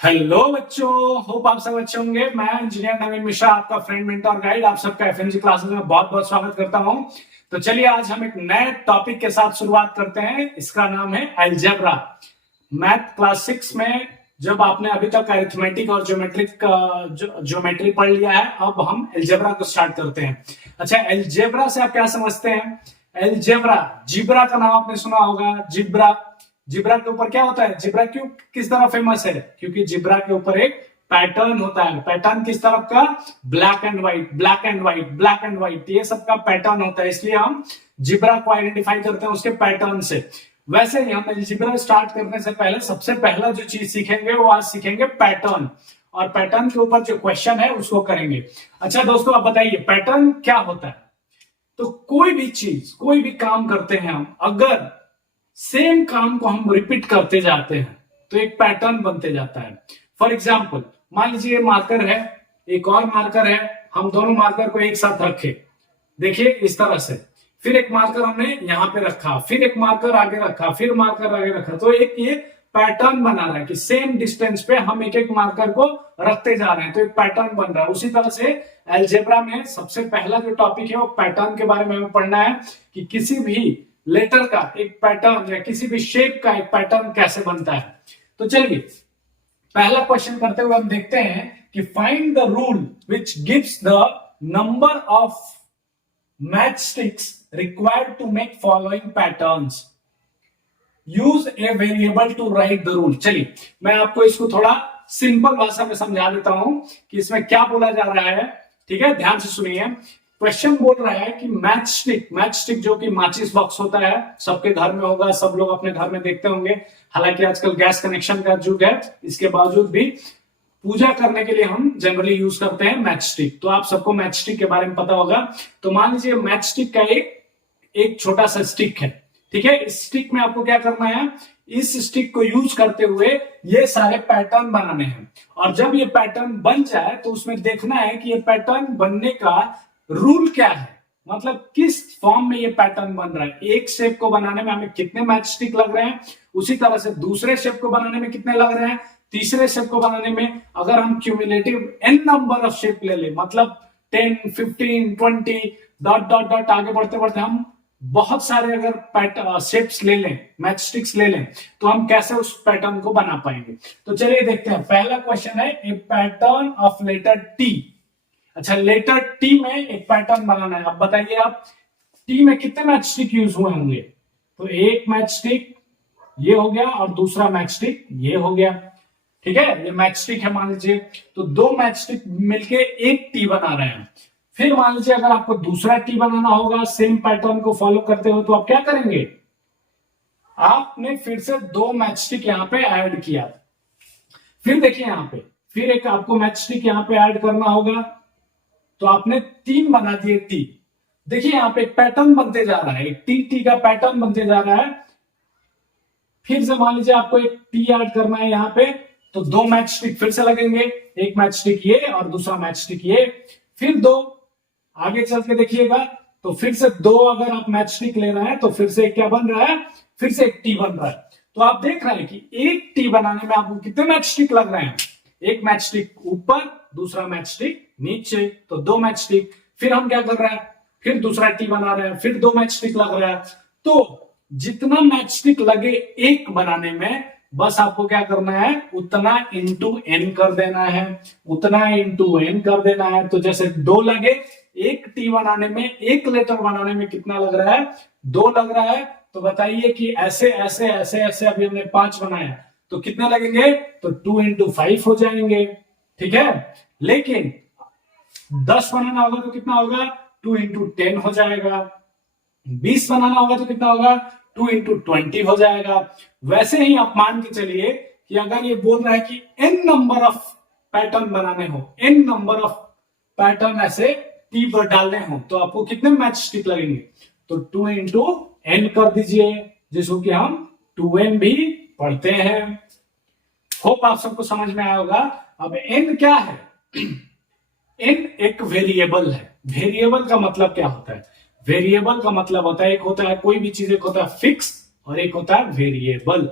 Hello बच्चों, hope आप सब अच्छे होंगे। मैं इंजीनियर नवीन मिश्रा, आपका फ्रेंड मेंटर गाइड, आप सबका एफएमजी क्लासेस में बहुत बहुत स्वागत करता हूं। तो चलिए आज हम एक नए टॉपिक के साथ शुरुआत करते हैं। इसका नाम है अलजेब्रा। मैथ क्लास 6 में जब आपने अभी तक अरिथमेटिक और ज्योमेट्री पढ़ लिया है, अब हम अलजेब्रा को स्टार्ट करते हैं। अच्छा, अलजेब्रा से आप क्या समझते हैं? अलजेब्रा, जिब्रा का नाम आपने सुना होगा। जिब्रा, जिब्रा के ऊपर क्या होता है? जिब्रा क्यों किस तरह फेमस है? क्योंकि जिब्रा के ऊपर एक पैटर्न होता है। पैटर्न किस तरफ का? Black and white, black and white, black and white, ये सब का पैटर्न होता है। इसलिए हम जिब्रा को आइडेंटिफाई करते हैं उसके पैटर्न से। वैसे ही हम अलजेब्रा स्टार्ट करने से पहले सबसे पहला जो चीज सीखेंगे वो आज सीखेंगे पैटर्न, और पैटर्न के ऊपर जो क्वेश्चन है उसको करेंगे। अच्छा दोस्तों, आप बताइए पैटर्न क्या होता है? तो कोई भी चीज, कोई भी काम करते हैं हम, अगर सेम काम को हम रिपीट करते जाते हैं तो एक पैटर्न बनते जाता है। फॉर एग्जाम्पल, मान लीजिए मार्कर है, एक और मार्कर है, हम दोनों मार्कर को एक साथ रखे, देखिए इस तरह से, फिर एक मार्कर हमने यहां पे रखा, फिर एक मार्कर आगे रखा, फिर मार्कर आगे रखा, तो एक ये पैटर्न बना रहा है कि सेम डिस्टेंस पे हम एक एक मार्कर को रखते जा रहे हैं, तो एक पैटर्न बन रहा है। उसी तरह से अलजेब्रा में सबसे पहला जो टॉपिक है वो पैटर्न के बारे में हमें पढ़ना है कि किसी भी लेटर का एक पैटर्न या किसी भी शेप का एक पैटर्न कैसे बनता है। तो चलिए पहला क्वेश्चन करते हुए हम देखते हैं कि find the rule which gives the number of matchsticks required to make following patterns. Use a variable to write the rule. चलिए मैं आपको इसको थोड़ा सिंपल भाषा में समझा देता हूं कि इसमें क्या बोला जा रहा है। ठीक है, ध्यान से सुनिए। क्वेश्चन बोल रहा है कि मैच स्टिक जो कि माचिस बॉक्स होता है, सबके घर में होगा, सब लोग अपने घर में देखते होंगे। हालांकि आजकल गैस कनेक्शन का युग है, इसके बावजूद भी पूजा करने के लिए हम जनरली यूज करते हैं मैच स्टिक। तो आप सबको मैच स्टिक के बारे में पता होगा। तो मान लीजिए मैच स्टिक का एक छोटा सा स्टिक है। ठीक है, इस स्टिक में आपको क्या करना है? इस स्टिक को यूज करते हुए ये सारे पैटर्न बनाने हैं, और जब ये पैटर्न बन जाए तो उसमें देखना है कि ये पैटर्न बनने का रूल क्या है, मतलब किस फॉर्म में ये पैटर्न बन रहा है। एक शेप को बनाने में हमें कितने मैच स्टिक लग रहे हैं, उसी तरह से दूसरे शेप को बनाने में कितने लग रहे हैं, तीसरे शेप को बनाने में अगर हम cumulative n number of shape ले ले, मतलब 10, 15, 20 डॉट डॉट डॉट आगे बढ़ते बढ़ते हम बहुत सारे अगर शेप्स ले लें, मैच स्टिक्स ले लें, तो हम कैसे उस पैटर्न को बना पाएंगे। तो चलिए देखते हैं। पहला क्वेश्चन है ए पैटर्न ऑफ लेटर टी। अच्छा, लेटर टी में एक पैटर्न बनाना है। अब बताइए आप टी में कितने मैच स्टिक यूज हुए होंगे? तो एक मैच स्टिक ये हो गया और दूसरा मैच स्टिक ये हो गया। ठीक है, ये मैच स्टिक है मान लीजिए, तो दो मैच स्टिक मिलके एक टी बना रहे हैं। फिर मान लीजिए अगर आपको दूसरा टी बनाना होगा सेम पैटर्न को फॉलो करते हुए, तो आप क्या करेंगे? आपने फिर से दो मैच स्टिक यहां पे ऐड किया, फिर देखिए यहां पे फिर एक आपको मैच स्टिक यहां पे ऐड करना होगा, तो आपने तीन बना दिए टी। देखिए यहां पे एक पैटर्न बनते जा रहा है, एक टी का पैटर्न बनते जा रहा है। फिर से मान लीजिए आपको एक टी ऐड करना है यहां पे, तो दो मैच स्टिक फिर से लगेंगे, एक मैच स्टिक ये और दूसरा मैच स्टिक ये, फिर दो। आगे चल के देखिएगा तो फिर से दो अगर आप मैच स्टिक ले रहे हैं तो फिर से क्या बन रहा है? फिर से एक टी बन रहा है। तो आप देख रहे हैं कि एक टी बनाने में आपको कितने मैच स्टिक लग रहे हैं? एक मैच स्टिक ऊपर, दूसरा मैच स्टिक नीचे, तो दो मैच स्टिक। फिर हम क्या कर रहे हैं? फिर दूसरा टी बना रहे हैं, फिर दो मैच स्टिक लग रहा है। तो जितना मैच स्टिक लगे एक बनाने में, बस आपको क्या करना है? उतना इंटू एन कर देना है, उतना इंटू एन कर देना है। तो जैसे दो लगे एक टी बनाने में, एक लेटर बनाने में कितना लग रहा है? दो लग रहा है। तो बताइए कि ऐसे ऐसे ऐसे ऐसे अभी हमने 5 बनाया, तो कितने लगेंगे? तो 2 इंटू 5 हो जाएंगे। ठीक है, लेकिन 10 बनाना होगा तो कितना होगा? 2 इंटू 10 हो जाएगा। 20 बनाना होगा तो कितना होगा? 2 इंटू 20 हो जाएगा। वैसे ही आप मान के चलिए कि अगर ये बोल रहा है कि n नंबर ऑफ पैटर्न बनाने हो, n नंबर ऑफ पैटर्न ऐसे टी पर डालने हो, तो आपको कितने मैच स्टिक लगेंगे? तो 2 इंटू एन कर दीजिए, जिसको कि हम 2n भी पढ़ते हैं। होप आप सबको समझ में आया होगा। अब n क्या है? n एक वेरिएबल है। वेरिएबल का मतलब क्या होता है? वेरिएबल का मतलब होता है, एक होता है कोई भी चीज, एक होता है फिक्स और एक होता है वेरिएबल।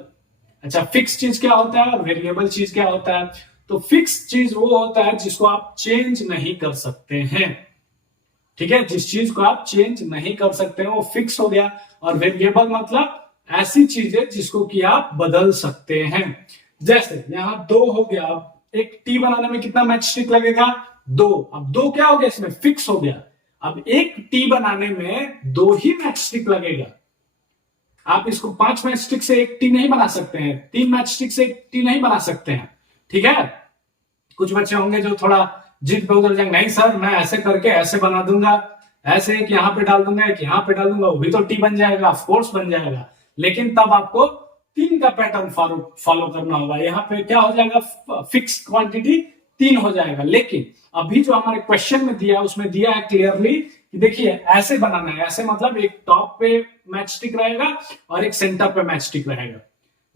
अच्छा, फिक्स चीज क्या होता है और वेरिएबल चीज क्या होता है? तो फिक्स चीज वो होता है जिसको आप चेंज नहीं कर सकते हैं, ठीक है, जिस चीज को आप चेंज नहीं कर सकते हैं वो फिक्स हो गया। और वेरिएबल मतलब ऐसी चीज है जिसको कि आप बदल सकते हैं। जैसे यहां 2 हो गया, अब एक टी बनाने में कितना मैच स्टिक लगेगा? 2। अब 2 क्या हो गया, इसमें फिक्स हो गया। अब एक टी बनाने में 2 ही मैच स्टिक लगेगा। आप इसको 5 मैच स्टिक से एक टी नहीं बना सकते हैं, 3 मैच स्टिक से एक टी नहीं बना सकते हैं, ठीक है। कुछ बच्चे होंगे जो थोड़ा जिद पे उधर जाएंगे, नहीं सर मैं ऐसे करके ऐसे बना दूंगा, ऐसे एक यहां पे डाल दूंगा एक यहां पे डाल दूंगा, वो भी तो टी बन जाएगा, फोर्स बन जाएगा। लेकिन तब आपको 3 का पैटर्न फॉलो करना होगा। यहाँ पे क्या हो जाएगा, फिक्स क्वांटिटी 3 हो जाएगा। लेकिन अभी जो हमारे क्वेश्चन में दिया है उसमें दिया है क्लियरली कि देखिए ऐसे बनाना है, ऐसे मतलब एक टॉप पे मैच स्टिक रहेगा और एक सेंटर पे मैच स्टिक रहेगा,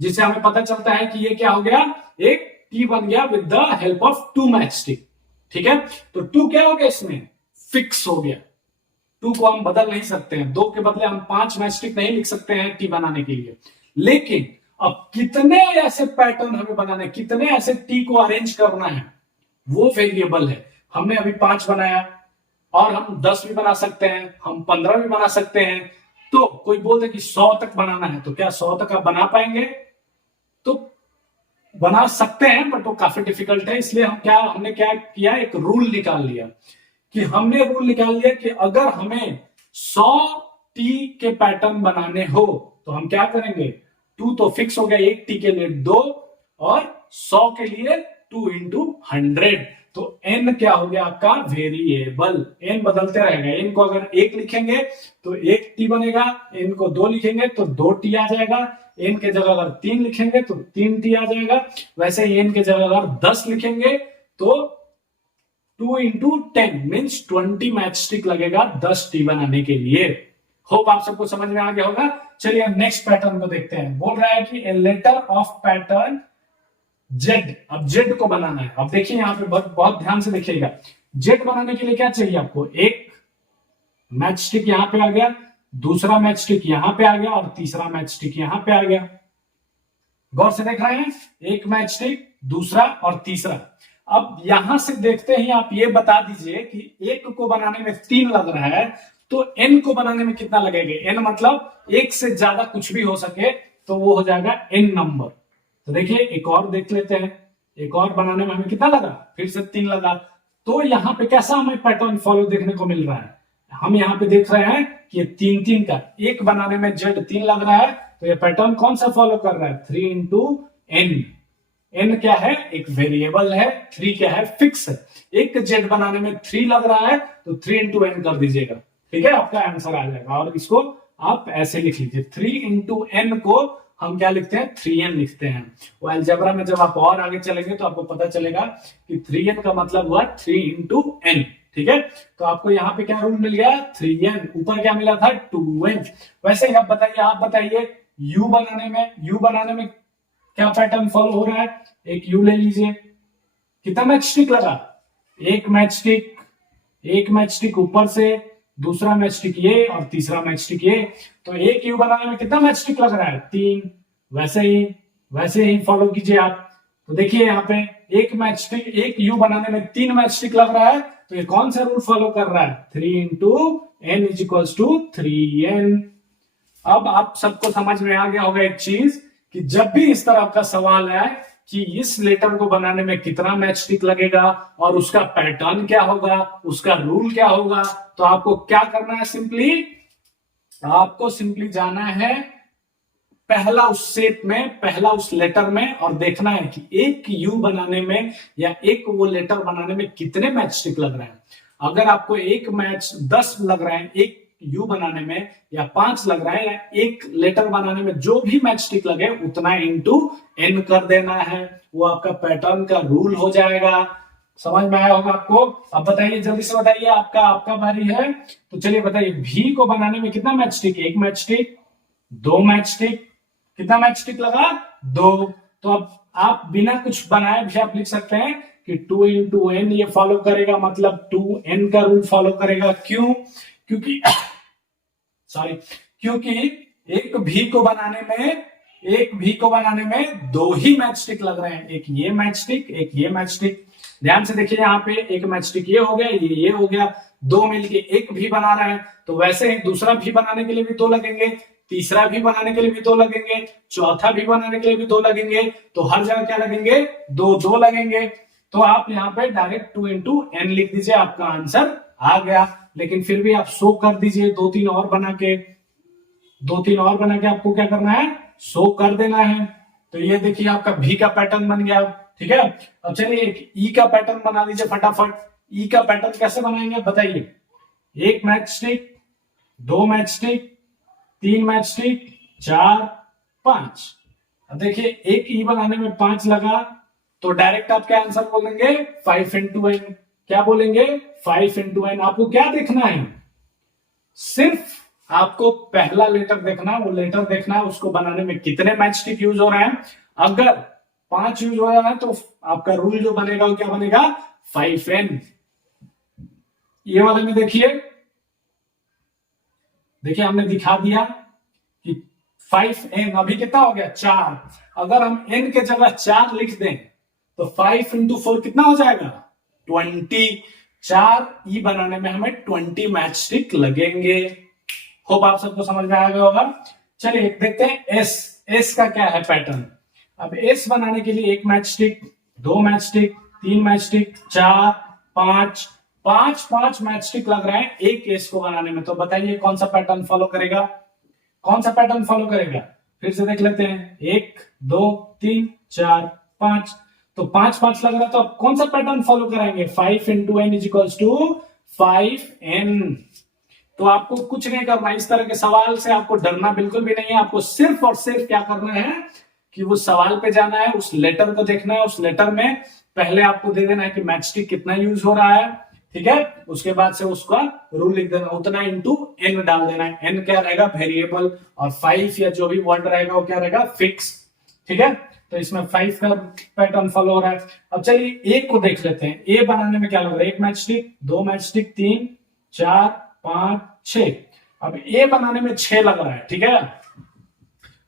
जिससे हमें पता चलता है कि ये क्या हो गया, एक टी बन गया with the help of 2 match stick, ठीक है। तो 2 क्या हो गया, इसमें फिक्स हो गया। 2 को हम बदल नहीं सकते हैं, 2 के बदले हम 5 मैच स्टिक नहीं लिख सकते हैं टी बनाने के लिए। लेकिन अब कितने ऐसे पैटर्न हमें बनाने, कितने ऐसे टी को अरेंज करना है, वो वेरिएबल है। हमने अभी 5 बनाया और हम 10 भी बना सकते हैं, हम 15 भी बना सकते हैं। तो कोई बोलते कि 100 तक बनाना है, तो क्या 100 तक आप बना पाएंगे? तो बना सकते हैं बट वो काफी डिफिकल्ट है। इसलिए हमने क्या किया, एक रूल निकाल लिया कि हमने रूल निकाल लिया कि अगर हमें 100 टी के पैटर्न बनाने हो तो हम क्या करेंगे, 2 तो फिक्स हो गया, एक टी के लिए 2 और 100 के लिए 2 इंटू 100। तो n क्या हो गया आपका, वेरिएबल। n बदलते रहेगा, n को अगर 1 लिखेंगे तो 1 टी बनेगा, n को 2 लिखेंगे तो 2 टी आ जाएगा, n के जगह अगर 3 लिखेंगे तो 3 टी आ जाएगा। वैसे ही n के जगह अगर 10 लिखेंगे तो 2 इंटू 10 मीन्स 20 मैच स्टिक लगेगा 10 टी बनाने के लिए। होप आप सबको समझ में आ गया होगा। चलिए नेक्स्ट पैटर्न को देखते हैं। बोल रहा है कि a letter of pattern Z. अब जेड को बनाना है। अब देखिए यहाँ पे बहुत ध्यान से देखिएगा, जेड बनाने के लिए क्या चाहिए आपको, एक मैच स्टिक यहां पे आ गया, दूसरा मैच स्टिक यहां पे आ गया और तीसरा मैच स्टिक यहां पे आ गया। गौर से देख रहे हैं, एक मैच स्टिक, दूसरा और तीसरा। अब यहां से देखते ही आप ये बता दीजिए कि एक को बनाने में 3 लग रहा है तो n को बनाने में कितना लगेगा। n मतलब एक से ज्यादा कुछ भी हो सके तो वो हो जाएगा n नंबर। तो देखिए एक और देख लेते हैं, एक और बनाने में हमें कितना लगा, फिर से 3 लगा। तो यहाँ पे कैसा हमें पैटर्न फॉलो देखने को मिल रहा है, हम यहाँ पे देख रहे हैं कि ये 3 का, एक बनाने में जेड 3 लग रहा है तो ये पैटर्न कौन सा फॉलो कर रहा है, 3 इंटू एन। n क्या है, एक वेरिएबल है, 3 क्या है, फिक्स है। एक जेड बनाने में 3 लग रहा है तो 3 इंटू एन कर दीजिएगा, ठीक है, आपका आंसर आ जाएगा। और इसको आप ऐसे लिख लीजिए, 3 इंटू एन को हम क्या लिखते हैं, 3n लिखते हैं। वो अलजेब्रा में जब आप और आगे चलेंगे तो आपको पता चलेगा कि 3n का मतलब हुआ 3 इंटू एन, ठीक है। तो आपको यहाँ पे क्या रूल मिल गया, 3n, ऊपर क्या मिला था, 2n। वैसे ही आप बताइए u बनाने में क्या पैटर्न फॉलो हो रहा है। एक u ले लीजिए, कितना मैच स्टिक लगा, एक मैच स्टिक ऊपर से, दूसरा मैच स्टिक ये और तीसरा मैच स्टिक ये। तो एक u बनाने में कितना मैच स्टिक लग रहा है, 3। वैसे ही फॉलो कीजिए आप। तो देखिए यहाँ पे एक मैच स्टिक, एक u बनाने में 3 मैच स्टिक लग रहा है तो ये कौन सा रूल फॉलो कर रहा है, 3 into n is equals to 3n। अब आप सबको समझ में आ गया होगा एक चीज कि जब भी इस तरह का सवाल है कि इस लेटर को बनाने में कितना मैच स्टिक लगेगा और उसका पैटर्न क्या होगा, उसका रूल क्या होगा, तो आपको क्या करना है, आपको सिंपली जाना है पहला उस शेप में, पहला उस लेटर में और देखना है कि एक यू बनाने में या एक वो लेटर बनाने में कितने मैच स्टिक लग रहे हैं। अगर आपको एक मैच 10 लग रहे हैं एक यू बनाने में, या 5 लग रहा है, या एक लेटर बनाने में जो भी मैच स्टिक लगे उतना इंटू एन कर देना है, वो आपका पैटर्न का रूल हो जाएगा। समझ में आया होगा आपको। अब बताइए, जल्दी से बताइए, आपका बारी है। तो चलिए बताइए, भी को बनाने में कितना मैच स्टिक, एक मैच स्टिक, 2 मैच स्टिक, कितना मैच स्टिक लगा, 2। तो अब आप बिना कुछ बनाए भी आप लिख सकते हैं कि 2 इंटू एन ये फॉलो करेगा, मतलब 2n का रूल फॉलो करेगा। क्योंकि एक भी को बनाने में एक भी को बनाने में दो ही मैच स्टिक लग रहे हैं, एक ये मैच स्टिक, एक ये मैच स्टिक। ध्यान से देखिए, यहाँ पे एक मैच स्टिक ये हो गया, ये हो गया, दो मिलके एक भी बना रहा है। तो वैसे ही दूसरा भी बनाने के लिए भी दो लगेंगे, तीसरा भी बनाने के लिए भी दो लगेंगे, चौथा भी बनाने के लिए भी दो लगेंगे। तो हर जगह क्या लगेंगे, दो दो लगेंगे। तो आप यहाँ पे डायरेक्ट 2 इंटू एन लिख दीजिए, आपका आंसर आ गया। लेकिन फिर भी आप शो कर दीजिए, दो तीन और बना के आपको क्या करना है, शो कर देना है। तो ये देखिए आपका भी का पैटर्न बन गया। ठीक है, अब चलिए एक ई का पैटर्न बना दीजिए फटाफट। ई का पैटर्न कैसे बनाएंगे बताइए। एक मैच स्टिक, दो मैच स्टिक, तीन मैच स्टिक, चार, पांच। अब देखिए एक ई बनाने में 5 लगा, तो डायरेक्ट आप क्या आंसर बोलेंगे, 5 इंटू एन। क्या बोलेंगे, 5 इंटू एन। आपको क्या देखना है, सिर्फ आपको पहला लेटर देखना, वो लेटर देखना है उसको बनाने में कितने मैच स्टिक यूज हो रहे हैं। अगर 5 यूज हो रहा है तो आपका रूल जो बनेगा वो क्या बनेगा, 5n। ये वाले में देखिए हमने दिखा दिया कि 5n अभी कितना हो गया, 4। अगर हम n के जगह 4 लिख दें तो 5 इंटू 4 कितना हो जाएगा, 20। 4 ई बनाने में हमें 20 मैच स्टिक लगेंगे। होप आप सबको समझ में आ गया होगा। चलिए देखते हैं एस का क्या है पैटर्न। अब एस बनाने के लिए एक मैच स्टिक, दो मैच स्टिक, तीन मैच स्टिक, चार, पांच, पांच मैच स्टिक लग रहे हैं एक एस को बनाने में। तो बताइए कौन सा पैटर्न फॉलो करेगा, कौन सा पैटर्न फॉलो करेगा। फिर से देख लेते हैं, 1 2 3 4 5। तो 5 लग रहा है, तो अब कौन सा पैटर्न फॉलो कराएंगे, 5 into n is equals to 5n। तो आपको कुछ नहीं करना, इस तरह के सवाल से आपको डरना बिल्कुल भी नहीं है। आपको सिर्फ और सिर्फ क्या करना है कि वो सवाल पे जाना है, उस लेटर को देखना है, उस लेटर में पहले आपको दे देना है कि मैच स्टिक कितना यूज हो रहा है। ठीक है, उसके बाद से उसका रूल लिख देना, उतना इंटू एन डाल देना है। एन क्या रहेगा, वेरिएबल, और 5 या जो भी वर्ड रहेगा वो क्या रहेगा, फिक्स। ठीक है, तो इसमें 5 का पैटर्न फॉलो हो रहा है। अब चलिए ए को देख लेते हैं। ए बनाने में क्या लग रहा है, एक मैच स्टिक, दो मैच स्टिक, 3 4 5 6। अब ए बनाने में 6 लग रहा है। ठीक है,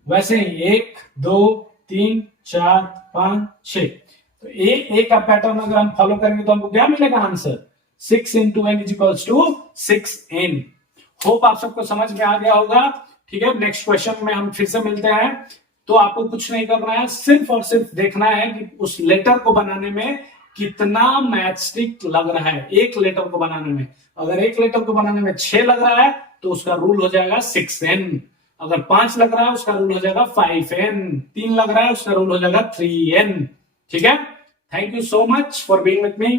वैसे ही 1 2 3 4 5 6। तो ए का पैटर्न अगर हम फॉलो करेंगे तो हमको क्या मिलेगा answer, 6 into n is equals to 6n। Hope आप सबको समझ में आ गया होगा। ठीक है, नेक्स्ट क्वेश्चन में हम फिर से मिलते हैं। तो आपको कुछ नहीं करना है, सिर्फ और सिर्फ देखना है कि उस लेटर को बनाने में कितना मैच स्टिक लग रहा है। एक लेटर को बनाने में, अगर एक लेटर को बनाने में 6 लग रहा है तो उसका रूल हो जाएगा 6n। अगर 5 लग रहा है उसका रूल हो जाएगा 5n। 3 लग रहा है उसका रूल हो जाएगा 3n। ठीक है, thank you so much for being with me.